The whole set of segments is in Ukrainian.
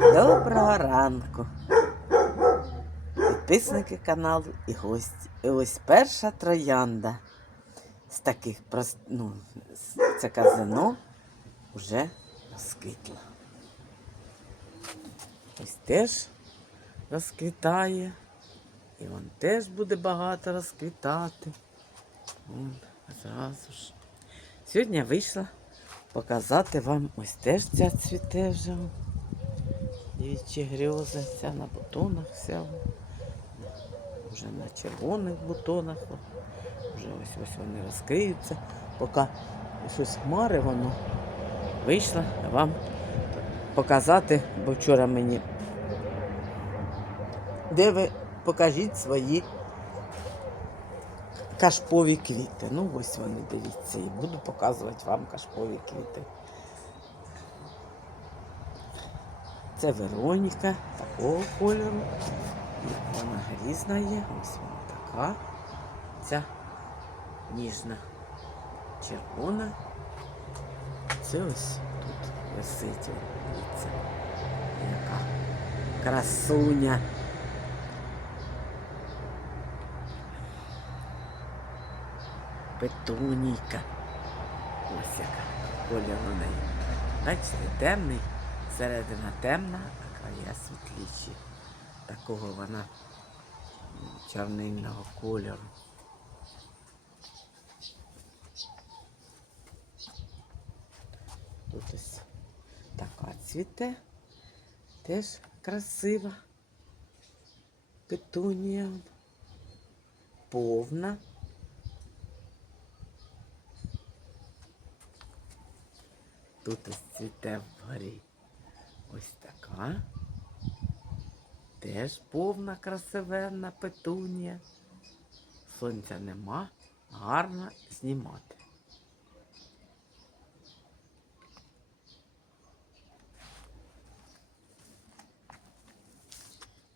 Доброго ранку. Підписники каналу і гості. І ось перша троянда з таких ну, це казино вже розквітла. Ось теж розквітає. І він теж буде багато розквітати. Вон, зразу ж. Сьогодні я вийшла показати вам ось теж ця цвіте вже. Дівчі грьози, вся на бутонах вся. Вже на червоних бутонах. Вже ось ось вони розкриються. Поки щось хмари воно вийшла вам показати, бо вчора мені. Де ви покажіть свої кашпові квіти. Ну, ось вони, дивіться, і буду показувати вам кашпові квіти. Це Вероніка такого кольору. Вона грізна є. Ось вона така. Ця ніжна червона. Це ось тут висить. Дивіться. Яка красуня. Петунійка. Ось яка колір у неї. Бачите, темний, середина темна, а края світліші. Такого вона чорнильного кольору. Тут ось така цвіте, теж красива. Петунія. Повна. Тут ось цвіте вгорі. Така. Теж повна красивенна петунія. Сонця нема, гарно знімати.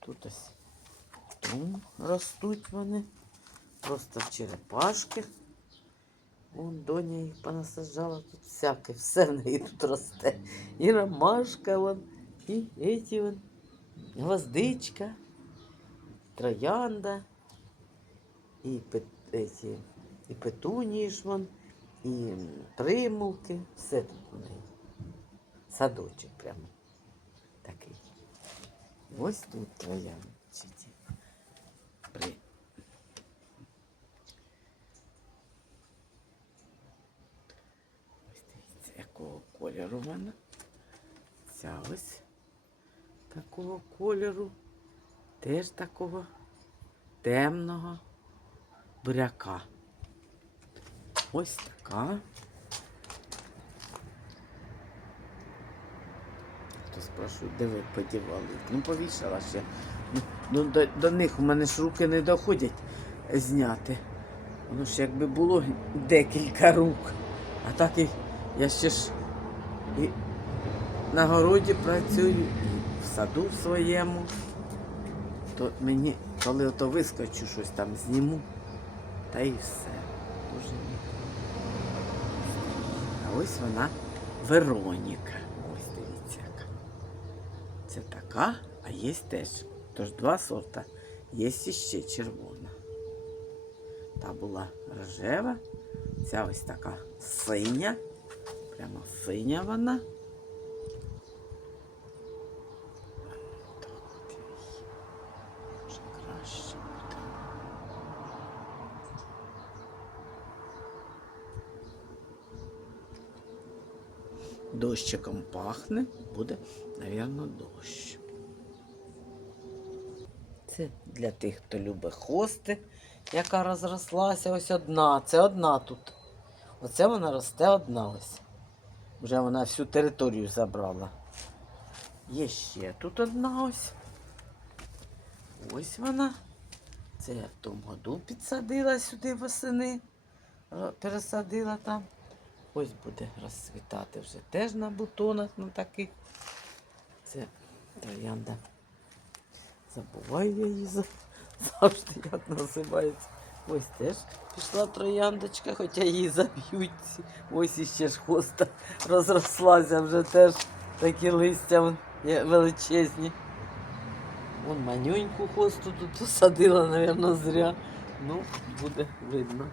Тут ось трум ростуть вони. Просто в черепашки. Вон доня їх понасаджала тут всяке, все в неї тут росте. І ромашка вон, і эти вон, гвоздичка, троянда, пет, эти, і петунії ж вон, і примулки, все тут у неї. Садочок прямо такий. Ось тут троянда. При... Ось дивіться, якого кольору вона. Ця ось такого кольору. Теж такого темного буряка. Ось така. Хто спрашує, де ви подівали? Ну, повішала ще. Ну, ну, до, до них у мене ж руки не доходять зняти. Воно ж якби було декілька рук. А так і я ще ж і на городі працюю, в саду своєму. То мені, коли ото вискочу, щось там зніму, та і все. Дуже. А ось вона Вероніка. Ось дивіться яка. Це така, а є теж. Тож два сорта. Є ще червона. Та була рожева, ця ось така синя. Прямо синя вона. Так от її. Може краще буде. Дощиком пахне, буде, напевно, дощ. Це для тих, хто любить хости, яка розрослася ось одна. Це одна тут. Оце вона росте одна ось. Вже вона всю територію забрала. Є ще тут одна ось. Ось вона. Це я в тому году підсадила сюди восени. Пересадила там. Ось буде розцвітати вже теж на бутонах на таких. Це троянда. Забуваю я її завжди, як називається. Ось теж пішла трояндочка, хоча її заб'ють. Ось іще ж хоста розрослася вже теж такі листя. величезні. Вон манюньку хосту тут посадила, мабуть, зря. Ну, буде видно.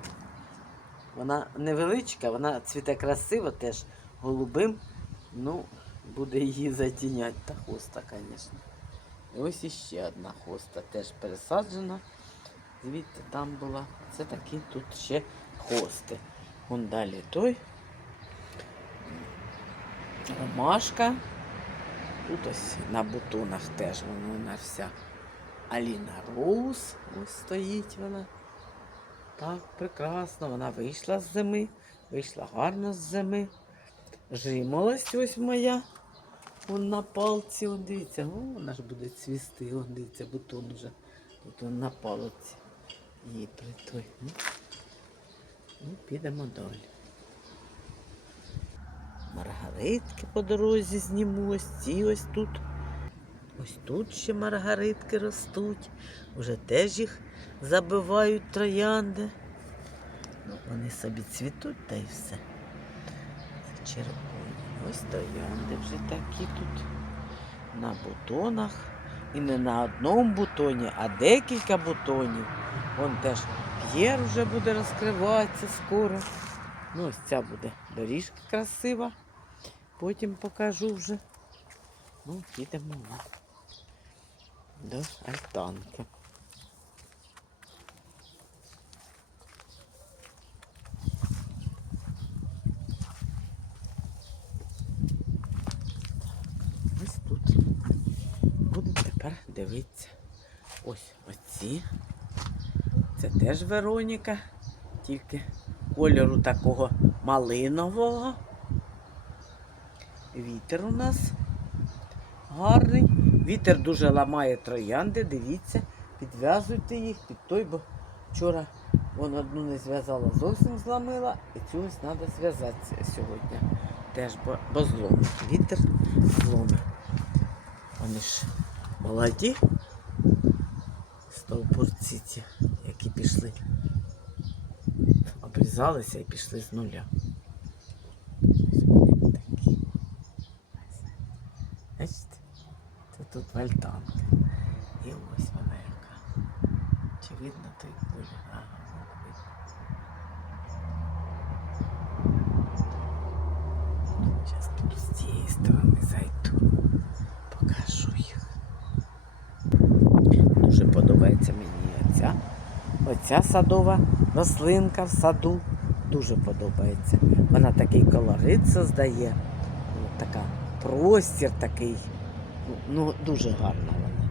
Вона невеличка, вона цвіте красиво теж голубим. Ну, буде її затіняти та хоста, звісно. І ось іще одна хоста теж пересаджена. Звідти там була. Це такі тут ще хости. Вон далі той. Ромашка. Тут ось на бутонах теж вона вся. Аліна Роуз. Ось стоїть вона. Так, прекрасно. Вона вийшла з зими. Вийшла гарно з зими. Жимолость ось моя. Вон на палці, он дивіться, о, вона ж буде цвісти, он дивіться, бутон уже. Бутон на палці. І при той. Ну, ну, підемо далі. Маргаритки по дорозі зніму, ось ці ось тут. Ось тут ще маргаритки ростуть. Уже теж їх забивають троянди. Ну, вони собі цвітуть та й все. Це червоні. Ось троянди вже такі тут на бутонах. І не на одному бутоні, а декілька бутонів. Вон теж п'єр вже буде розкриватися скоро. Ну, ось ця буде доріжка красива. Потім покажу вже. Ну, підемо до альтанки. Ось тут. Будемо тепер дивитися. Ось оці. Це теж Вероніка, тільки кольору такого малинового. Вітер у нас гарний. Вітер дуже ламає троянди, дивіться, підв'язуйте їх під той, бо вчора вон одну не зв'язала, зовсім зламила, і цю ось треба зв'язати сьогодні. Теж бо, бо зломить. Вітер зломить. Вони ж молоді. Стовбурці ці, які пішли. Обрізалися і пішли з нуля. Ось вони такі. Бачите? Це. І ось вона яка. Чи видно той колір? Ага, видно. Зараз піду з цієї сторони зайду. Покажу їх. Дуже подобається мені оця. Оця садова рослинка в саду. Дуже подобається. Вона такий колорит создає. Така простір такий. Ну, Ну, дуже гарна вона.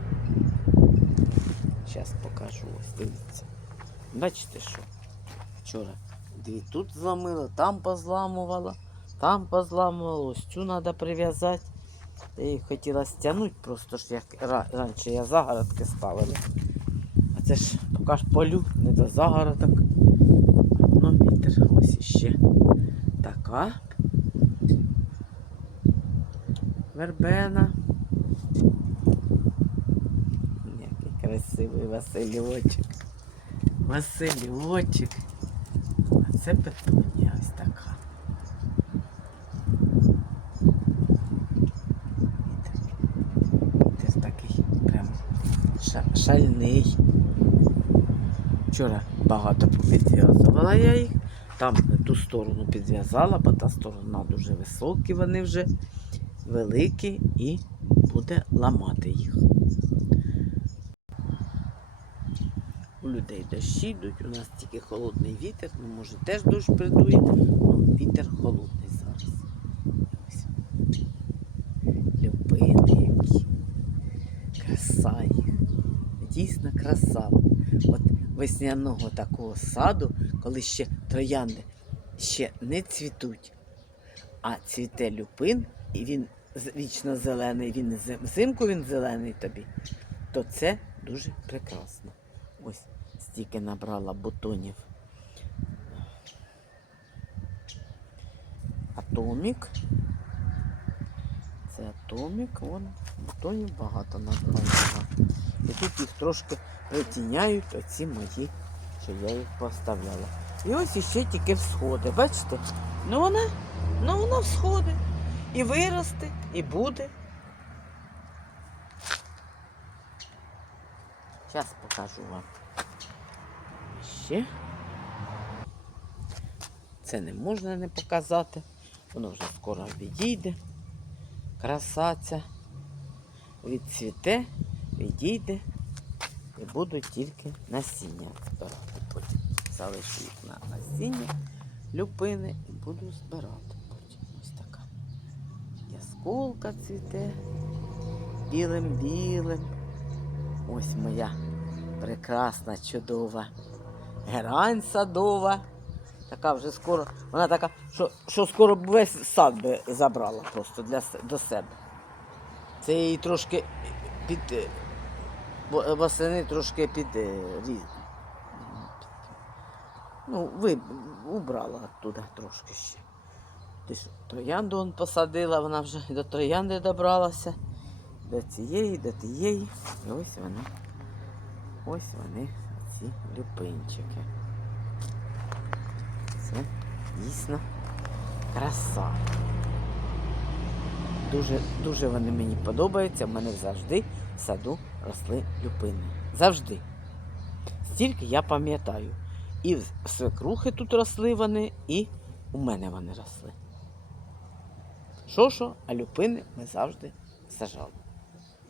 Зараз покажу. Ось дивіться. Бачите що? Вчора дві тут зламила, там позламувала, там позламувала, ось цю треба прив'язати. Я хотіла стягнути, просто ж як раніше я загородки ставила. А це ж поки ж полю, не до загородок. Воно вітер. Ось іще така. Вербена. Який красивий Васильочок. Васильочок. А це петунія ось така. Вітер такий прям шальний. Вчора багато попідв'язувала я їх. Там ту сторону підв'язала, бо та сторона дуже високі, вони вже великі і буде ламати їх. У людей дощі йдуть, у нас тільки холодний вітер, ну може теж дощ придує, ну вітер холодний зараз. Любини які. Краса їх. Дійсно краса. От весняного такого саду, коли ще троянди ще не цвітуть, а цвіте люпин, і він вічно зелений, він взимку він зелений тобі, то це дуже прекрасно. Ось стільки набрала бутонів. Атомік. Це атомік, вон бутонів багато набрала. І тут їх трошки притіняють оці мої, що я їх поставляла. І ось іще тільки всходи. Бачите? Ну вона, ну вона всходить. І виросте, і буде. Зараз покажу вам. Ще. Це не можна не показати. Воно вже скоро відійде. Красаця. Відцвіте, відійде і буду тільки насіння збирати. Потім залишу їх на насіння, люпини і буду збирати. Ясколка цвіте білим-білим. Ось моя прекрасна, чудова герань садова. Така вже скоро, вона така, що, що скоро весь сад би забрала просто для, до себе. Це її трошки під. е, Восени трошки під е, різ. Ну, ви убрала оттуда трошки ще. Ж троянду он посадила, вона вже до троянди добралася, до цієї, до тієї. І ось вони. Ось вони, ці люпинчики. Це дійсно краса. Дуже, дуже вони мені подобаються. У мене завжди в саду росли люпини. Завжди. Стільки я пам'ятаю. І в свекрухи тут росли вони, і у мене вони росли. Що що, а люпини ми завжди сажали.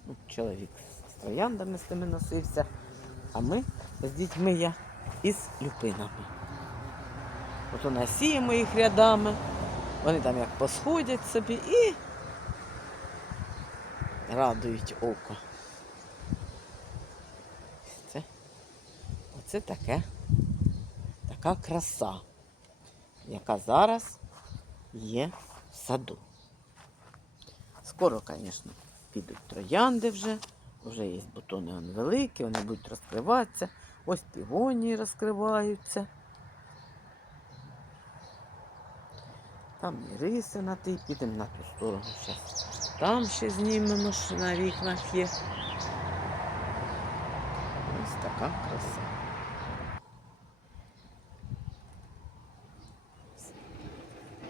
Ну, чоловік з трояндами з тими носився, а ми з дітьми я із люпинами. От насіємо їх рядами, вони там як посходять собі і радують око. Це, оце таке, така краса, яка зараз є в саду. Скоро, звісно, підуть троянди вже. Вже є бутони вони великі, вони будуть розкриватися. Ось півонії розкриваються. Там і риси на тій, підемо на ту сторону зараз. Там ще знімемо, що на вікнах є. Ось така краса.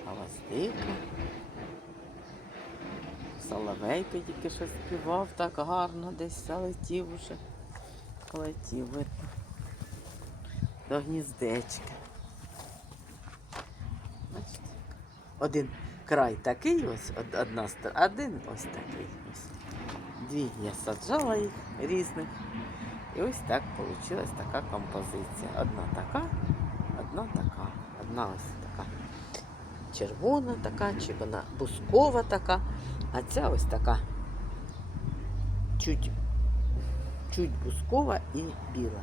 Гвоздика. Соловей тільки що співав так гарно, десь залетів уже. Полетів видно. До гніздечка. Бачите? Один край такий ось, од- одна сторона, один ось такий ось. Дві я саджала їх різних. І ось так вийшла така композиція. Одна така, одна така, одна ось така червона така, чи вона бускова така, а ця ось така чуть, чуть бускова і біла.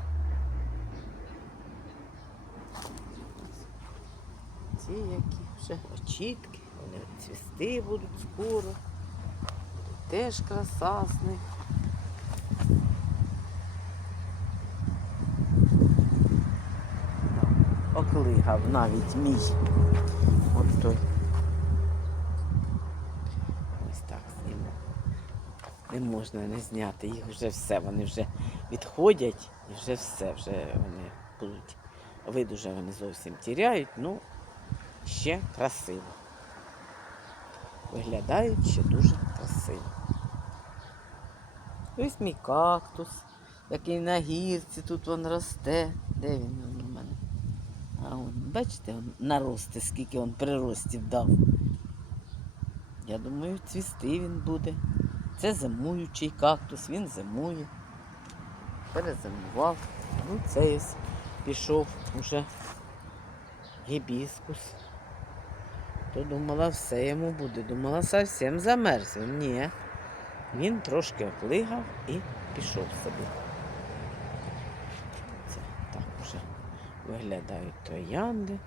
Ці які вже очітки, вони цвісти будуть скоро. Теж краса. Оклигав навіть мій. От той. Ось так зніму. Не можна не зняти. Їх вже все. Вони вже відходять і вже все. Вже вони будуть. Вид уже вони зовсім тіряють, ну ще красиво. Виглядають ще дуже красиво. Ось мій кактус, який на гірці тут він росте. Де він у мене? А он, бачите, он наросте, скільки він приростів дав. Я думаю, цвісти він буде. Це зимуючий кактус, він зимує. Перезимував. Ну, це пішов уже гібіскус. То думала, все йому буде. Думала, зовсім замерз. Ні. Він трошки оплигав і пішов собі. Це так вже виглядають троянди.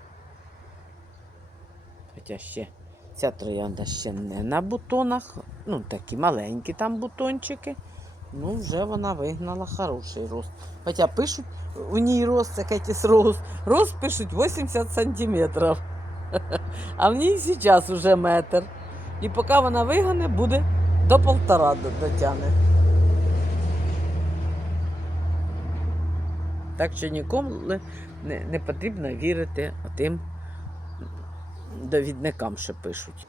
Хоча ще ця троянда ще не на бутонах, ну такі маленькі там бутончики. Ну, вже вона вигнала хороший рост. Хоча пишуть, у ній рост, це Кетіс рост, рост пишуть 80 сантиметрів. А в ній зараз вже метр. І поки вона вигане, буде до полтора до- дотягне. Так що нікому не, не потрібно вірити тим довідникам, що пишуть.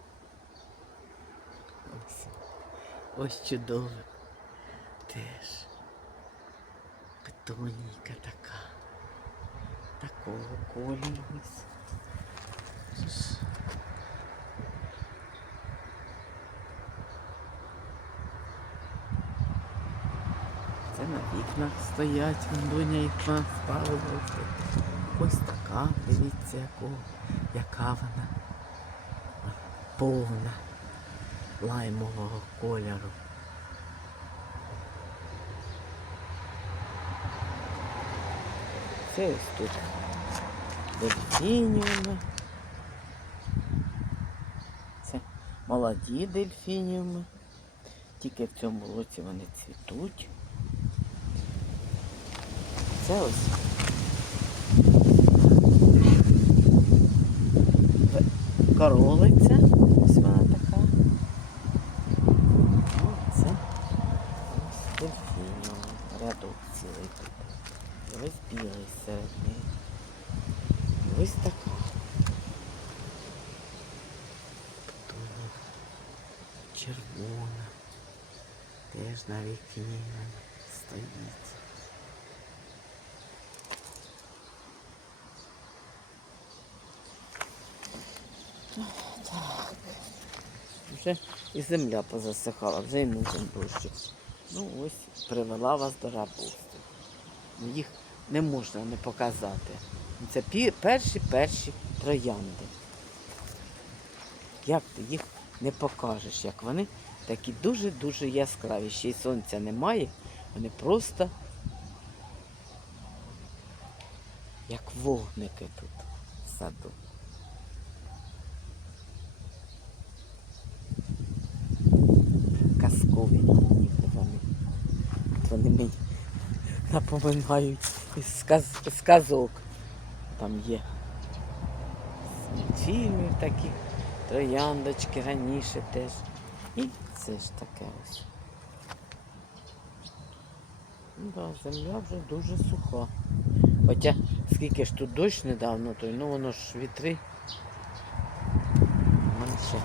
Ось, ось чудово. Теж. Тоненька така. Такого кольору Це на вікнах стоять, доня їх наставила. Ось така, дивіться, якого, яка вона повна лаймового кольору. Це ось тут дельфініуми. Це молоді дельфініуми. Тільки в цьому році вони цвітуть. Це ось королиця. Ось вона така. Ну, це ось дельфініум. Рядок цілий тут. І Ось білий серед них. І Ось така. Потім червона. Теж на вікні вона стоїть. Вже і земля позасихала, вже й нужен дощик. Ну ось привела вас до рабусту. Ну, Їх не можна не показати. Це перші перші троянди. Як ти їх не покажеш, як вони такі дуже-дуже яскраві. Ще й сонця немає, вони просто як вогники тут в саду. Казкові ніби вони. Вони мені напоминають із сказ... з казок. Там є з фільмів таких, трояндочки раніше теж. І це ж таке ось. Да, земля вже дуже суха. Хоча скільки ж тут дощ недавно, то ну воно ж вітри. Менше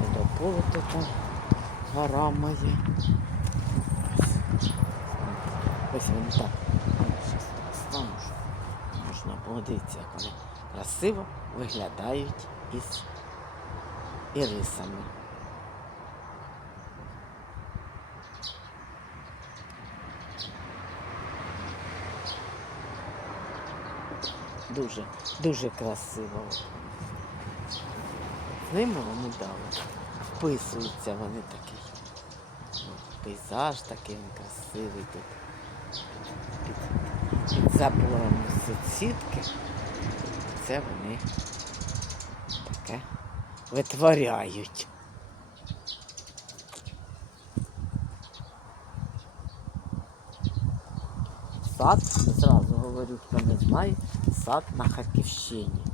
недополото там гора моя. Ось. Вони так. Стану, можна було дивитися, як вони красиво виглядають із ірисами. Дуже, дуже красиво. З ними вони дали. Вписуються вони такий. Пейзаж такий він красивий тут. Під, під забором сітки. Це вони таке витворяють. Сад, зразу говорю, хто не знає, сад на Харківщині.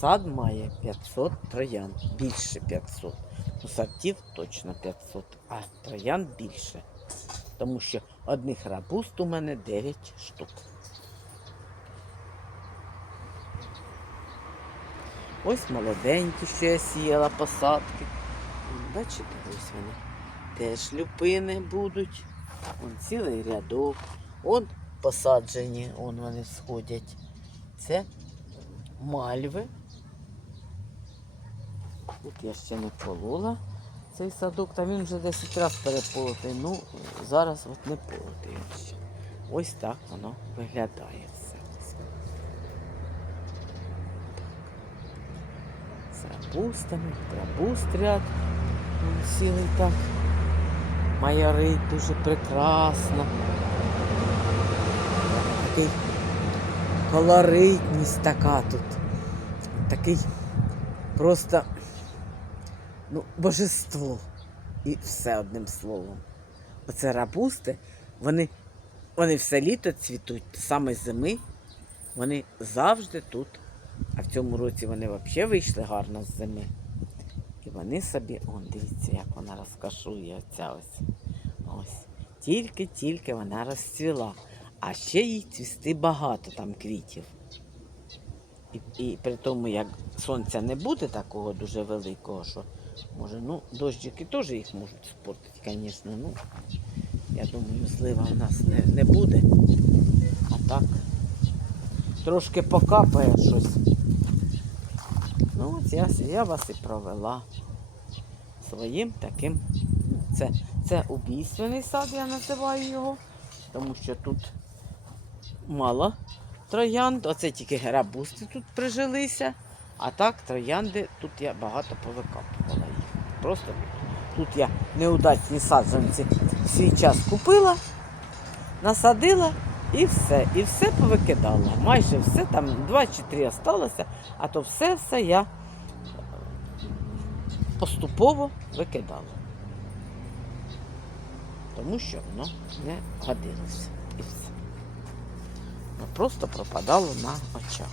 Сад має 500 троян, більше 500. У садів точно 500, а троян більше. Тому що одних рабуст у мене 9 штук. Ось молоденькі, що я сіяла посадки. Бачите, ось вони. Теж люпини будуть. Вон цілий рядок. Он посаджені, он вони сходять. Це мальви. Тут я ще не полола цей садок, та він вже 10 разів переполотий. Ну, зараз от не полотий. Ось так воно виглядає все. З рапустами, рапуст ряд сілий так. Майорить дуже прекрасно. Такий колоритність така тут. Такий просто ну, божество. І все одним словом. Оце рапусти, вони, вони все літо цвітуть, саме зими. Вони завжди тут. А в цьому році вони взагалі вийшли гарно з зими. І вони собі, он, дивіться, як вона розкашує оця ось. Ось. Тільки-тільки вона розцвіла. А ще їй цвісти багато там квітів. І, і при тому, як сонця не буде такого дуже великого, що може, ну, дощики теж їх можуть спортити, звісно. Ну, я думаю, злива в нас не, не буде. А так, трошки покапає щось. Ну, от я, я вас і провела своїм таким. Це, це убійственний сад, я називаю його, тому що тут мало троянд. Оце тільки грабусти тут прижилися. А так троянди тут я багато повикапувала. Просто тут. Я неудачні саджанці свій час купила, насадила і все. І все повикидала. Майже все, там два чи три осталося, а то все все я поступово викидала. Тому що воно не годилося. І все. Воно просто пропадало на очах.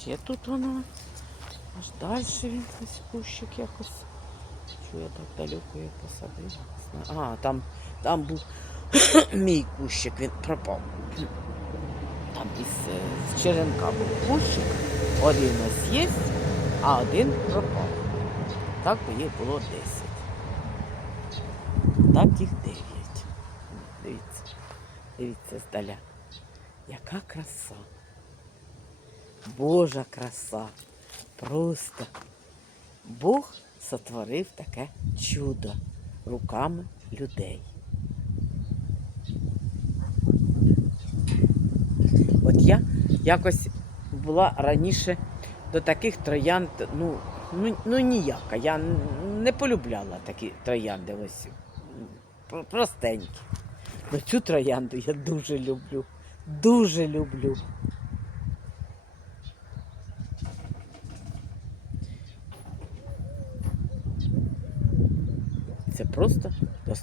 Ще тут воно. Аж далі він ось кущик якось. Чого я так далеко його посадила? А, там, там був мій кущик, він пропав. Там із, е, з черенка був кущик. Один ось є, а один пропав. Так їх було 10. Так їх 9. Дивіться, дивіться здаля. Яка краса. Божа краса. Просто Бог сотворив таке чудо руками людей. От я якось була раніше до таких троянд, ну, ну, ну ніяка. Я не полюбляла такі троянди ось простенькі. Но цю троянду я дуже люблю. Дуже люблю. Це просто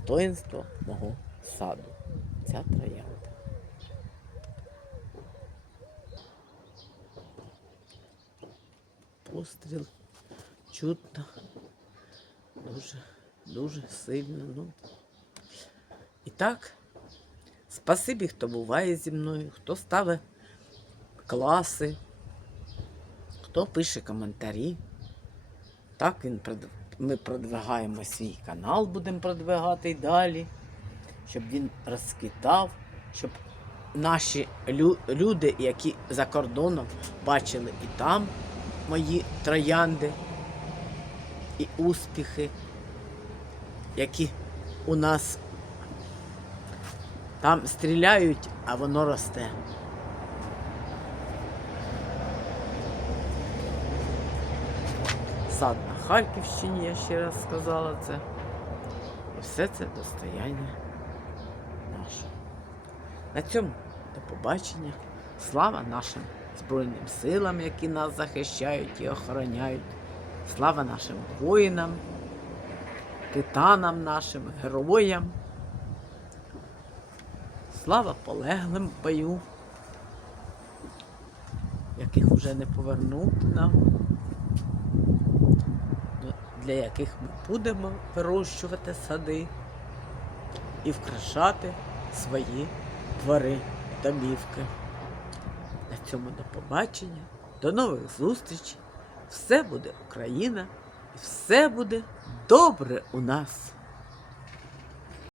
достоинство мого саду. Ця троянда. Постріл чутно. Дуже, дуже сильно. Ну. І так, спасибі, хто буває зі мною, хто ставить класи, хто пише коментарі. Так він ми продвигаємо свій канал, будемо продвигати й далі, щоб він розквітав, щоб наші лю- люди, які за кордоном бачили і там мої троянди, і успіхи, які у нас там стріляють, а воно росте. Сад на Харківщині, я ще раз сказала це. І все це достояння наше. На цьому до побачення. Слава нашим Збройним силам, які нас захищають і охороняють. Слава нашим воїнам, титанам нашим, героям. Слава полеглим в бою, яких вже не повернути нам, для яких ми будемо вирощувати сади і вкрашати свої двори, домівки. На цьому до побачення, до нових зустрічей. Все буде Україна і все буде добре у нас.